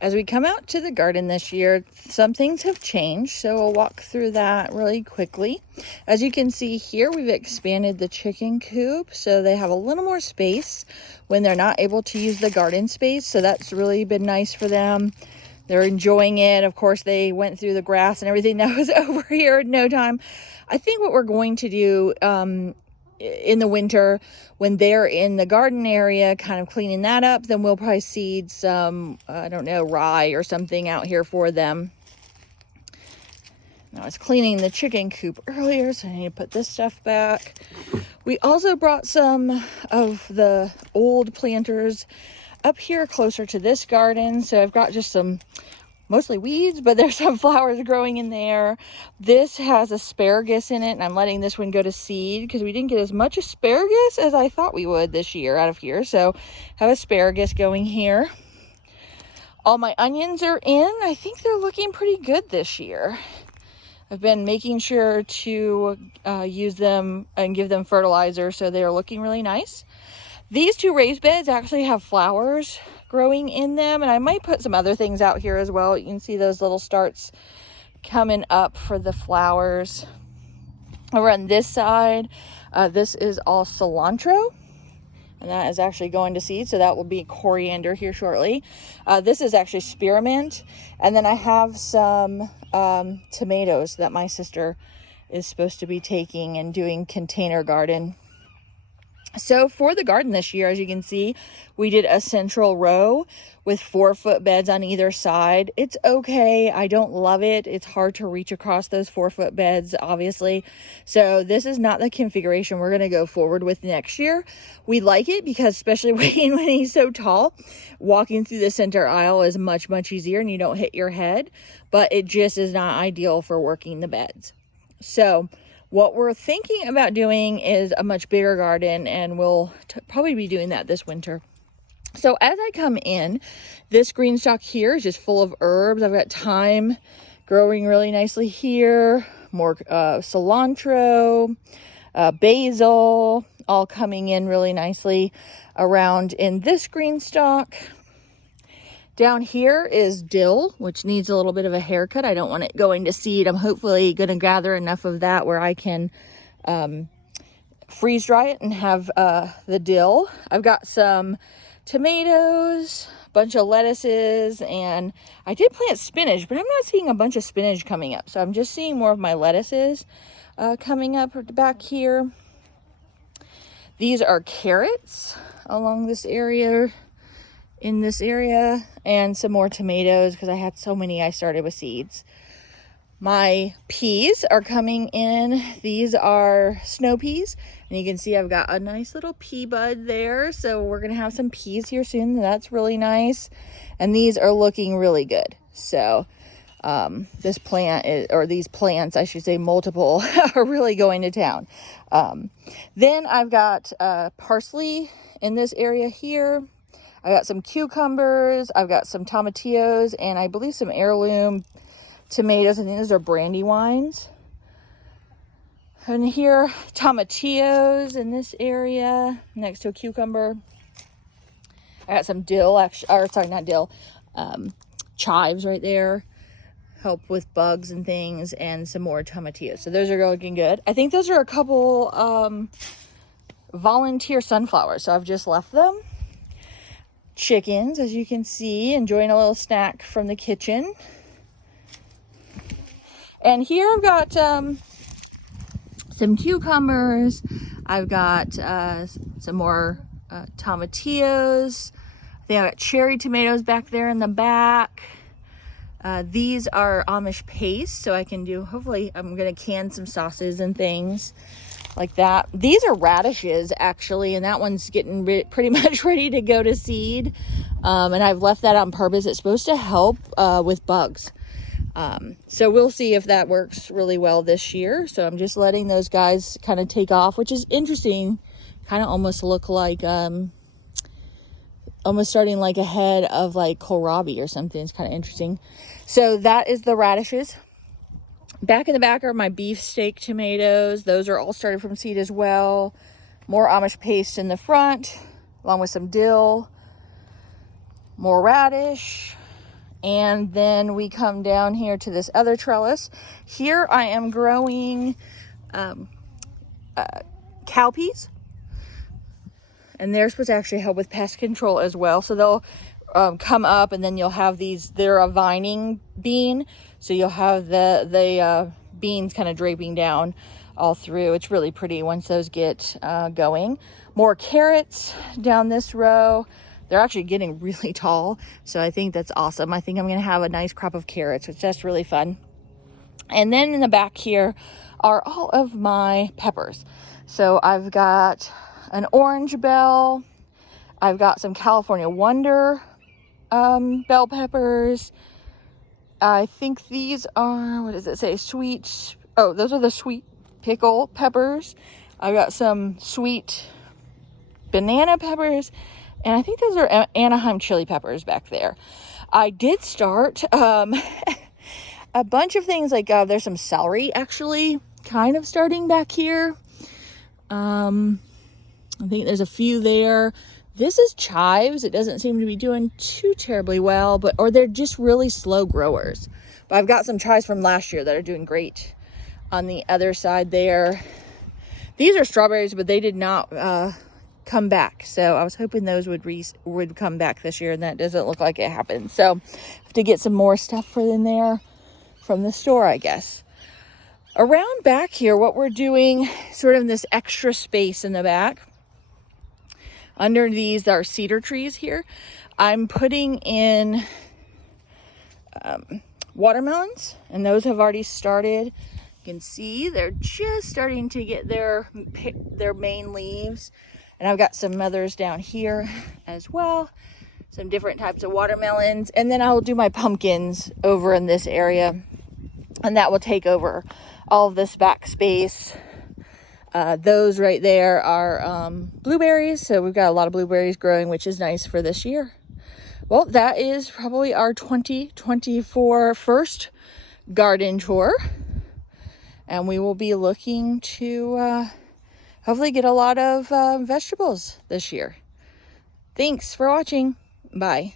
As we come out to the garden this year, some things have changed, so we'll walk through that really quickly. As you can see here, we've expanded the chicken coop so they have a little more space when they're not able to use the garden space, so that's really been nice for them. They're enjoying it. Of course, they went through the grass and everything that was over here in no time. I think what we're going to do in the winter when they're in the garden area kind of cleaning that up, then we'll probably seed some I don't know, rye or something out here for them. Now I was cleaning the chicken coop earlier, so I need to put this stuff back. We also brought some of the old planters up here closer to this garden, so I've got just some mostly weeds, but there's some flowers growing in there. This has asparagus in it, and I'm letting this one go to seed because we didn't get as much asparagus as I thought we would this year out of here. So have asparagus going here. All my onions are in. I think they're looking pretty good this year. I've been making sure to use them and give them fertilizer, so they're looking really nice. These two raised beds actually have flowers growing in them, and I might put some other things out here as well. You can see those little starts coming up for the flowers. Over on this side, this is all cilantro, and that is actually going to seed, so that will be coriander here shortly. This is actually spearmint, and then I have some tomatoes that my sister is supposed to be taking and doing container garden. So for the garden this year, as you can see, we did a central row with 4-foot beds on either side. It's okay. I don't love it. It's hard to reach across those 4-foot beds, obviously. So this is not the configuration we're going to go forward with next year. We like it because, especially when he's so tall, walking through the center aisle is much, much easier and you don't hit your head. But it just is not ideal for working the beds. So what we're thinking about doing is a much bigger garden, and we'll probably be doing that this winter. So as I come in, this green stalk here is just full of herbs. I've got thyme growing really nicely here, more cilantro, basil, all coming in really nicely around in this green stalk. Down here is dill, which needs a little bit of a haircut. I don't want it going to seed. I'm hopefully going to gather enough of that where I can freeze dry it and have the dill. I've got some tomatoes, a bunch of lettuces, and I did plant spinach, but I'm not seeing a bunch of spinach coming up. So I'm just seeing more of my lettuces coming up back here. These are carrots along this area. In this area, and some more tomatoes because I had so many I started with seeds. My peas are coming in. These are snow peas, and you can see I've got a nice little pea bud there, so we're gonna have some peas here soon. That's really nice, and these are looking really good. So this plant is, or these plants I should say, multiple are really going to town. Then I've got parsley in this area here. I got some cucumbers, I've got some tomatillos, and I believe some heirloom tomatoes. I think those are brandywines. And here, tomatillos in this area next to a cucumber. I got some dill, actually, or sorry, not dill, chives right there. Help with bugs and things, and some more tomatillos. So those are looking good. I think those are a couple volunteer sunflowers, so I've just left them. Chickens, as you can see, enjoying a little snack from the kitchen. And here I've got some cucumbers. I've got some more tomatillos. I think I've got cherry tomatoes back there in the back. These are Amish paste, so I can do, hopefully I'm going to can some sauces and things like that. These are radishes actually, and that one's getting pretty much ready to go to seed. And I've left that on purpose. It's supposed to help with bugs. So we'll see if that works really well this year. So I'm just letting those guys kind of take off, which is interesting. Kind of almost look like, almost starting like a head of like kohlrabi or something. It's kind of interesting. So that is the radishes. Back in the back are my beefsteak tomatoes. Those are all started from seed as well. More Amish paste in the front, along with some dill, more radish, And then we come down here to this other trellis. Here I am growing cowpeas, and they're supposed to actually help with pest control as well. So they'll come up, and then you'll have these, they're a vining bean, so you'll have the beans kind of draping down all through. It's really pretty once those get going. More carrots down this row. They're actually getting really tall, so I think that's awesome. I think I'm gonna have a nice crop of carrots, which that's really fun. And then in the back here are all of my peppers. So I've got an orange bell, I've got some California Wonder bell peppers. I think these are, what does it say, sweet, oh, those are the sweet pickle peppers. I've got some sweet banana peppers, and I think those are Anaheim chili peppers back there. I did start a bunch of things, like there's some celery actually kind of starting back here. I think there's a few there. This is chives. It doesn't seem to be doing too terribly well, or they're just really slow growers. But I've got some chives from last year that are doing great. On the other side there, these are strawberries, but they did not come back. So I was hoping those would come back this year, and that doesn't look like it happened. So I have to get some more stuff for in there from the store, I guess. Around back here, what we're doing, sort of in this extra space in the back, under these are cedar trees here, I'm putting in watermelons, and those have already started. You can see they're just starting to get their main leaves. And I've got some others down here as well. Some different types of watermelons. And then I'll do my pumpkins over in this area. And that will take over all of this back space. Those right there are blueberries. So we've got a lot of blueberries growing, which is nice for this year. Well, that is probably our 2024 first garden tour. And we will be looking to hopefully get a lot of vegetables this year. Thanks for watching. Bye.